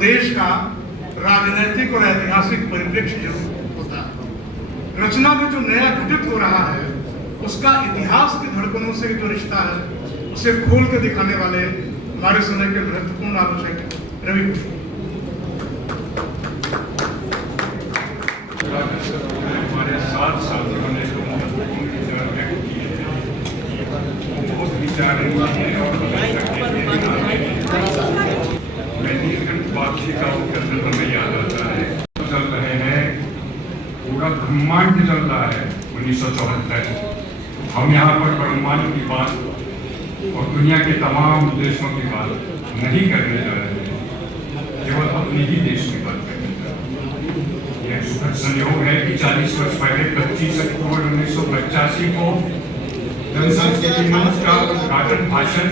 देश का राजनीतिक और ऐतिहासिक परिप्रेक्ष्य जो होता है, रचना में जो नया घटित हो रहा है उसका इतिहास की धड़कनों से जो रिश्ता है उसे खोल के दिखाने वाले हमारे समय के महत्वपूर्ण आलोचक रवि कुशवाहा। हमारे 7 साथियों ने जो महत्वपूर्ण विचार व्यक्त किए हैं, बहुत विचार हैं और मैं नीलकंठ बागची का प्रश्न हमें याद आता है। चल रहे हैं, पूरा ब्रह्मांड चल रहा है 1974। हम यहाँ पर ब्रह्मांड की बात और दुनिया के तमाम देशों की बात नहीं करने जा रहे हैं, केवल अपने ही देश की बात करने जा रहे हैं। यह सुखद संयोग है कि 40 वर्ष पहले 25 अक्टूबर 1985 को जनसंस्कृति मंच का उद्घाटन भाषण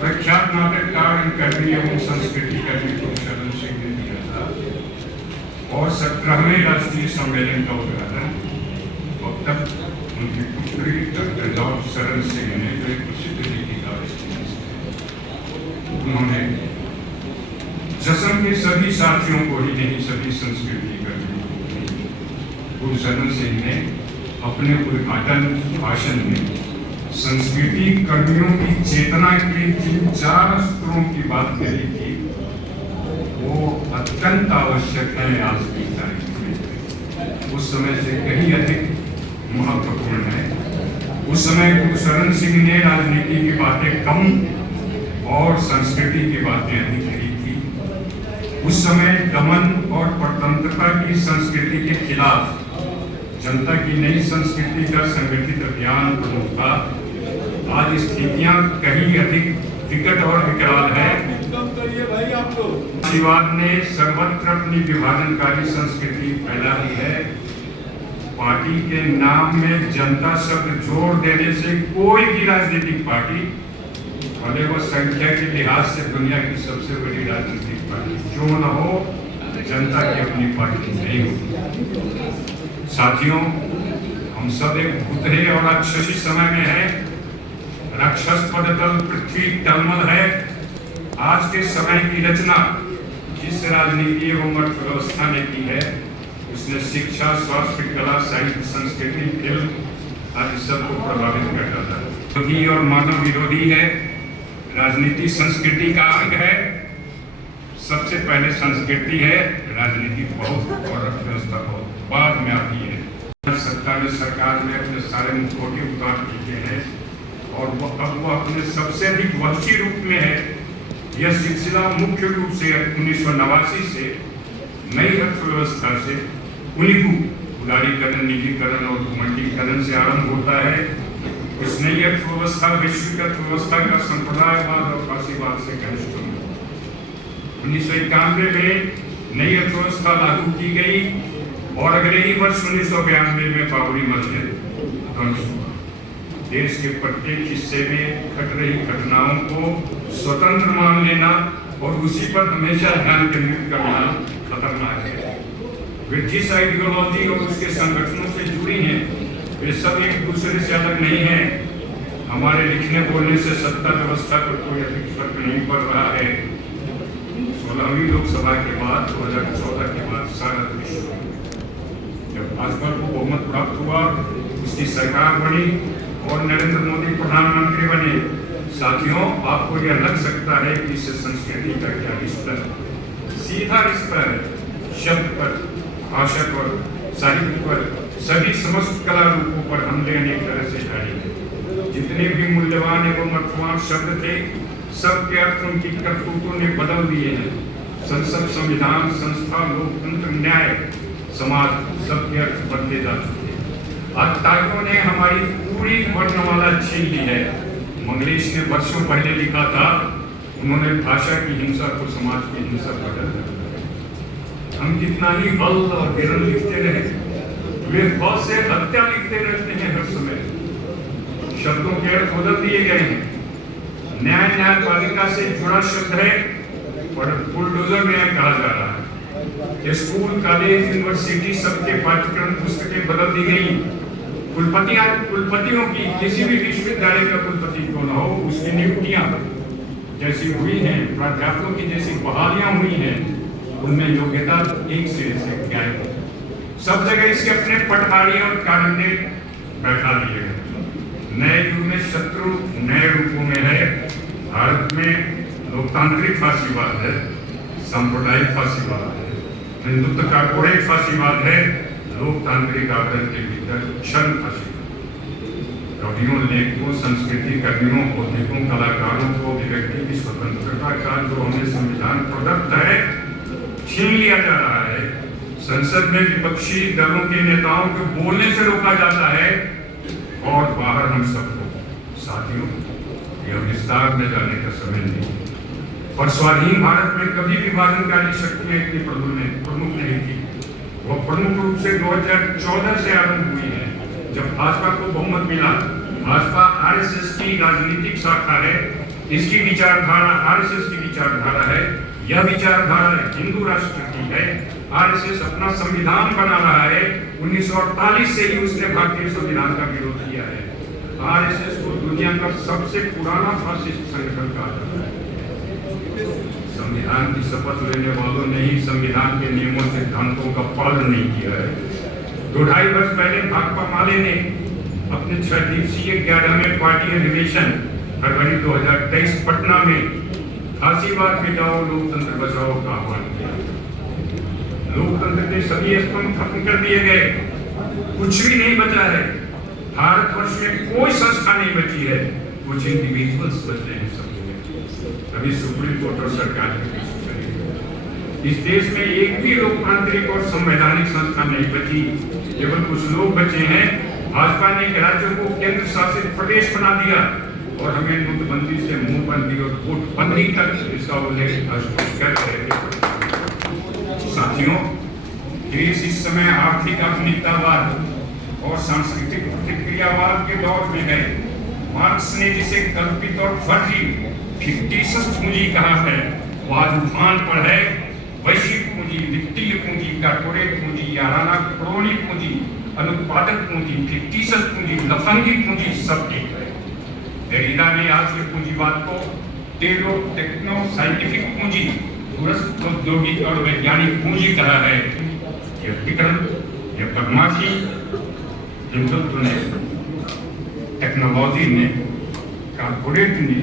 प्रख्यात नाटककार कवि एवं संस्कृति कर्मी शरण सिंह ने दिया था और 17वें राष्ट्रीय सम्मेलन का उद्घाटन अब तक उनकी पुत्री डॉक्टर जॉर्ज शरण सिंह ने, जो एक प्रसिद्ध लेखिका, उन्होंने जश्न के सभी साथियों को ही नहीं, सभी संस्कृति कर्मियों को शरण सिंह ने अपने उद्घाटन भाषण में संस्कृति कर्मियों की चेतना के जिन 4 स्तरों की बात करी थी वो अत्यंत आवश्यक है आज की तारीख में, उस समय से कहीं अधिक महत्वपूर्ण है। उस समय गुरु शरण सिंह ने राजनीति की बातें कम और संस्कृति की बातें अधिक कही थी। उस समय दमन और परतंत्रता की संस्कृति के खिलाफ जनता की नई संस्कृति का संगठित अभियान प्रमुख था। आज स्थितियां कहीं अधिक विकट और विकराल है। परिवार ने सर्वत्र अपनी विभाजनकारी संस्कृति फैलाई है। पार्टी के नाम में जनता शब्द जोड़ देने से कोई भी राजनीतिक पार्टी, भले वो संख्या के लिहाज से दुनिया की सबसे बड़ी राजनीतिक पार्टी जो न हो, जनता की अपनी पार्टी नहीं होगी। साथियों, हम सब एक भूतरे और राक्षसी समय में है। राक्षस पदतल पृथ्वी टलमल है। आज के समय की रचना जिस राजनीति एवं अर्थव्यवस्था ने की है, उसने शिक्षा, स्वास्थ्य, कला, साहित्य, संस्कृति, फिल्म आदि सबको प्रभावित कर डाला। विरोधी और मानव विरोधी है। राजनीति संस्कृति का अंग है। सबसे पहले संस्कृति है, राजनीति बहुत और अर्थव्यवस्था बहुत बाद में आती है। सत्ता में सरकार ने अपने सारे मुखौटे उतार दिए हैं और अब वो अपने सबसे अधिक वहशी रूप में है। यह सिलसिला मुख्य रूप से 1989 से नई अर्थव्यवस्था से उदारीकरण, निजीकरण और मंडीकरण से आरंभ होता है। इस नई अर्थव्यवस्था वैश्विक अर्थव्यवस्था का संप्रदायवाद और फासीवाद से घनिष्ठ है। 1991 में नई अर्थव्यवस्था लागू की गई और अगले ही वर्ष 1992 में बाबरी मस्जिद ध्वंस हुआ। देश के प्रत्येक हिस्से में घट रही घटनाओं को स्वतंत्र मान लेना और उसी पर हमेशा ध्यान केंद्रित करना खतरनाक है। वे जिस आइडियोलॉजी और उसके संगठनों से जुड़ी हैं, वे सब एक दूसरे से अलग नहीं हैं। हमारे लिखने बोलने से सत्ता व्यवस्था पर कोई अधिक फर्क नहीं पड़ रहा है। 16वीं लोकसभा के बाद 2014 के बाद सारा विश्व, जब भाजपा को बहुमत प्राप्त हुआ, उसकी सरकार बनी और नरेंद्र मोदी प्रधानमंत्री बने। साथियों, आपको यह लग सकता है कि इससे संस्कृति का क्या रिश्ता है? सीधा रिश्ता है। शब्द पर, भाषा पर, साहित्य पर, सभी समस्त कला रूपों पर हमने अनेक तरह से जारी है। जितने भी मूल्यवान एवं अर्थवान शब्द थे, सबके अर्थ उनकी करतूतों ने बदल दिए हैं। संसद, संविधान, संस्था, लोकतंत्र, न्याय, समाज, सबके अर्थ बदले जा चुके हैं। आचार्यों ने हमारी पूरी वर्णमाला छीन ली है। मंगलेश ने वर्षों पहले लिखा था, उन्होंने भाषा की हिंसा को समाज की हिंसा बदल दिया। हम जितना ही बल और गिरल लिखते रहे, वे बहुत से हत्या लिखते रहते हैं हर समय। शब्दों के अर्थ बदल दिए गए हैं। न्यायपालिका से जुड़ा शब्द है और बुलडोजर न्याय कहा जा रहा है। स्कूल, कॉलेज, यूनिवर्सिटी सबके पाठ्यक्रम पुस्तकें बदल दी गई। कुलपतियों की, किसी भी विश्वविद्यालय का कुलपति क्यों न हो, उसकी नियुक्तियां जैसी हुई हैं, प्राध्यापकों की जैसी बहालियां हुई हैं, उनमें योग्यता एक से क्या है। सब जगह इसके अपने पटवारी और कारिंदे बैठा लिए गए। नए युग में शत्रु नए रूपों में है। भारत में लोकतांत्रिक फांसीवाद है, सांप्रदायिक फांसीवाद है, हिंदुत्व का कोई फांसीवाद है, लोकतांत्रिक आवरण के भीतर क्षण फांसीवाद। कवियों, लेखकों, संस्कृति कर्मियों, बौद्धिकों, कलाकारों को अभिव्यक्ति की स्वतंत्रता का जो हमें संविधान प्रदत्त है, छीन लिया जा रहा है। संसद में विपक्षी दलों के नेताओं को बोलने से रोका जाता है और बाहर हम सबको। साथियों, यह विस्तार में जाने का समय नहीं, पर स्वाधीन भारत में कभी विभाजनकारी शक्तियां इतनी प्रमुख नहीं थी। वह प्रमुख रूप से 2014 से आरंभ हुई है, जब भाजपा को बहुमत मिला। भाजपा आरएसएस की राजनीतिक शाखा है। इसकी विचारधारा आरएसएस की विचारधारा है। यह विचारधारा हिंदू राष्ट्र की है। आरएसएस अपना संविधान बना रहा है। 1948 से ही उसने भारतीय संविधान का विरोध किया है। आरएसएस को दुनिया का सबसे पुराना फासिस्ट संगठन कहा जाता है। संविधान की शपथ लेने वालों ने ही संविधान के नियमों सिद्धांतों का पालन नहीं किया है। 2-2.5 वर्ष पहले भाकपा माले ने अपने 6 दिवसीय 11वें पार्टी अधिवेशन फरवरी 2023 पटना में फांसीवाद मिटाओ लोकतंत्र बचाओ का आह्वान किया। लोकतंत्र के सभी स्तंभ खत्म कर दिए गए, कुछ भी नहीं बचा है। भारतवर्ष में कोई संस्था नहीं बची है, कुछ इंडिविजुअल्स बचे हैं। अभी सुप्रीम कोर्ट और सरकार के बीच इस देश में एक भी लोकतांत्रिक और संवैधानिक संस्था नहीं बची, केवल कुछ लोग बचे हैं। भाजपा ने राज्यों को केंद्र शासित प्रदेश बना दिया और हमें नोटबंदी से मुंहबंदी और वोटबंदी तक इसका उल्लेख कर रहे थे। साथियों, देश इस समय आर्थिक आधुनिकतावाद और सांस्कृतिक प्रतिक्रियावाद के दौर में है। मार्क्स ने जिसे कल्पित और फर्जी फिक्टिशियस पूंजी कहा है, वो आज उफान पर है। वैश्विक पूंजी, वित्तीय पूंजी, कॉर्पोरेट पूंजी, याराना करोड़ी पूंजी, अनुत्पादक पूंजी, फिक्टिशियस पूंजी, लफंगी पूंजी, सब ठीक है। डेरिडा ने आज के पूंजीवाद को टेक्नो साइंटिफिक पूंजी, दूरस्थ औद्योगिक और वैज्ञानिक पूंजी कहा है। यह विक्रम, यह बदमाशी हिंदुत्व ने, टेक्नोलॉजी ने, कॉर्पोरेट ने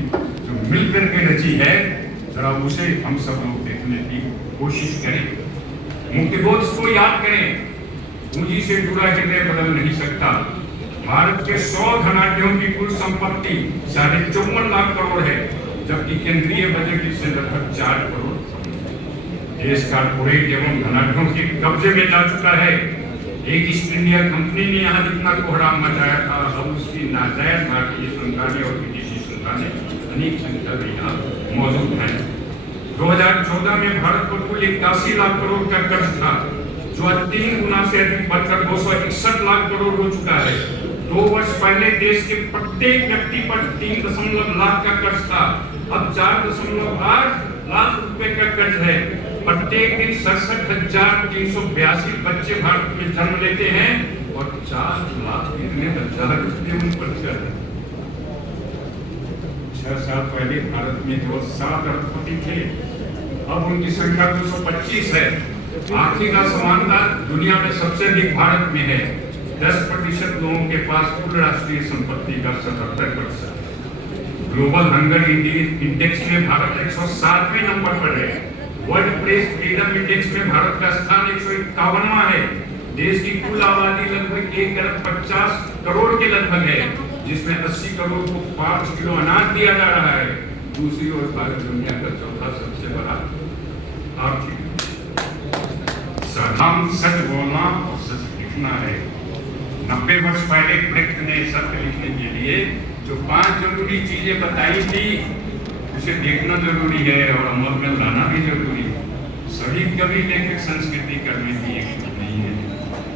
जो मिलकर के रची है, जरा उसे हम सब लोग देखने की कोशिश करें। मुक्तिबोध को याद करें। पूंजी से जुड़ा हृदय बदल नहीं सकता। भारत के 100 धनाढ्यों की कुल संपत्ति 54.5 लाख करोड़ है, जबकि केंद्रीय बजट इससे लगभग 4 करोड़। देश कॉर्पोरेट एवं धनाढ्यों के कब्जे में जा चुका है। एक ईस्ट इंडिया कंपनी ने यहाँ जितना कोहराम मचाया था, अब उसकी नाजायज भारतीय संतानें और विदेशी संतानें अनेक संख्या में यहाँ मौजूद हैं। 2014 में भारत पर कुल 81 लाख करोड़ का कर्ज था, जो 3 गुना से अधिक बढ़कर 261 लाख करोड़ हो चुका है। 2 वर्ष पहले देश के प्रत्येक व्यक्ति पर 3 लाख का कर्ज था, अब 4.8 लाख रुपए का कर्ज है। प्रत्येक दिन 67,382 बच्चे भारत में जन्म लेते हैं और 4,90,000 रुपए उन पर कर्ज है। 6 साल पहले भारत में जो 7 अरबपति थे, अब उनकी संख्या 225 है। आर्थिक असमानता दुनिया में सबसे अधिक भारत में है। 10% लोगों के पास कुल राष्ट्रीय संपत्ति का 77%। ग्लोबल हंगर इंडेक्स में भारत 107वें नंबर पर है। वर्ल्ड प्रेस फ्रीडम इंडेक्स में भारत का स्थान 151वां है। देश की कुल आबादी लगभग 1 अरब 50 करोड़ के लगभग है, जिसमें 80 करोड़ को 5 किलो अनाज दिया जा रहा है। दूसरी ओर भारत दुनिया का चौथा सबसे बड़ा आर्थिक। हम सच बोलना और सच लिखना है। 90 वर्ष पहले ब्रेक्ट ने सत्य लिखने के लिए जो 5 जरूरी चीजें बताई थी, उसे देखना जरूरी है और अमल में लाना भी जरूरी है। सभी कवि लेखक संस्कृति कर्मी भी एक नहीं है।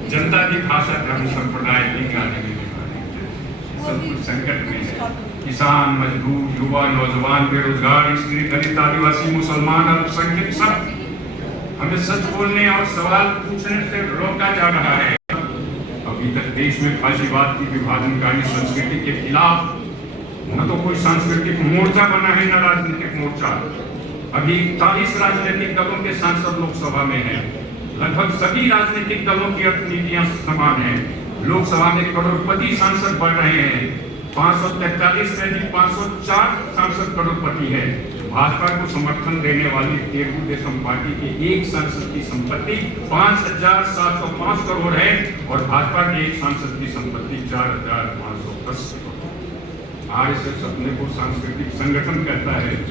जनता की भाषा, धर्म, संप्रदाय, लिंग आदि सब कुछ संकट में है। किसान, मजदूर, युवा, नौजवान, बेरोजगार, स्त्री, दलित, आदिवासी, मुसलमान, अल्पसंख्यक सब हमें सच बोलने और सवाल पूछने से रोका जा रहा है। अभी तक देश में फाशीवाद की विभाजनकारी संस्कृति के खिलाफ न तो कोई सांस्कृतिक मोर्चा बना है, न राजनीतिक मोर्चा। अभी 41 राजनीतिक दलों के सांसद लोकसभा में हैं। लगभग सभी राजनीतिक दलों की अर्थनीतियां समान हैं। लोकसभा में करोड़पति सांसद बढ़ रहे हैं। 543 में भी 504 सांसद करोड़पति है। भाजपा को समर्थन देने वाली तेलुगु देशम पार्टी के एक सांसद की संपत्ति 5,705 करोड़ है और भाजपा के एक सांसद की संपत्ति 4,510 करोड़। आरएसएस अपने को सांस्कृतिक संगठन कहता है,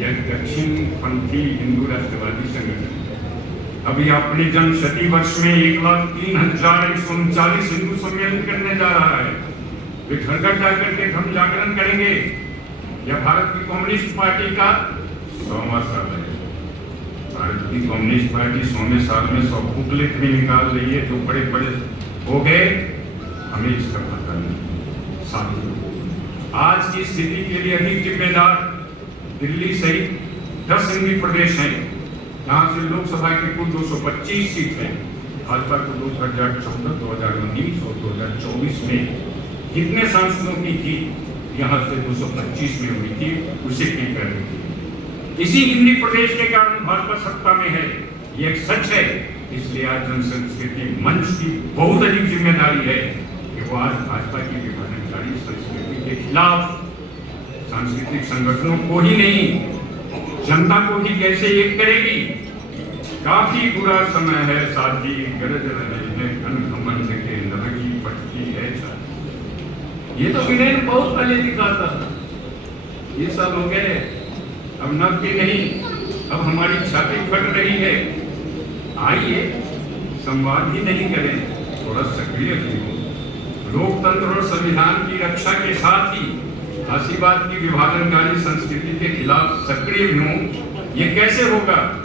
यह दक्षिण-पंथी हिंदू राष्ट्रवादी संगठन। अभी अपने जन्म शती वर्ष में 1,03,139 हिंदू सम्मेलन करने जा रहा है। वे घर घर जाकर के धर्म जागरण करेंगे। यह भारत की कम्युनिस्ट पार्टी का 100वां साल है। भारत की कम्युनिस्ट पार्टी 100वें साल में 100 बुकलेट भी निकाल रही है जो बड़े बड़े हो गए, हमें इसका पता नहीं। साथियों, आज की स्थिति के लिए अधिक जिम्मेदार दिल्ली सहित 10 हिंदी प्रदेश हैं, जहां से लोकसभा की कुल 225 सीट है। भाजपा को 2014, 2019 और 2024 में कितने सांसदों की जीत यहाँ से 225 में हुई थी, उसे ठीक करनी थी। इसी हिंदी प्रदेश के कारण भाजपा सत्ता में है, ये एक सच है। इसलिए आज जनसंस्कृति मंच की बहुत अधिक जिम्मेदारी है कि वो आज भाजपा की विभाजनकारी संस्कृति के खिलाफ सांस्कृतिक संगठनों को ही नहीं, जनता को भी कैसे एक करेगी। काफी बुरा समय है साथी, गरज रहे हैं घन घमंड के नरकी पटकी है। ये तो विनय बहुत पहले दिखाता था, ये सब हो गए, अब नब के नहीं, अब हमारी छाती फट रही है। आइए संवाद ही नहीं करें, थोड़ा सक्रिय हो। लोकतंत्र और संविधान की रक्षा के साथ ही फासीवाद की विभाजनकारी संस्कृति के खिलाफ सक्रिय हों। ये कैसे होगा?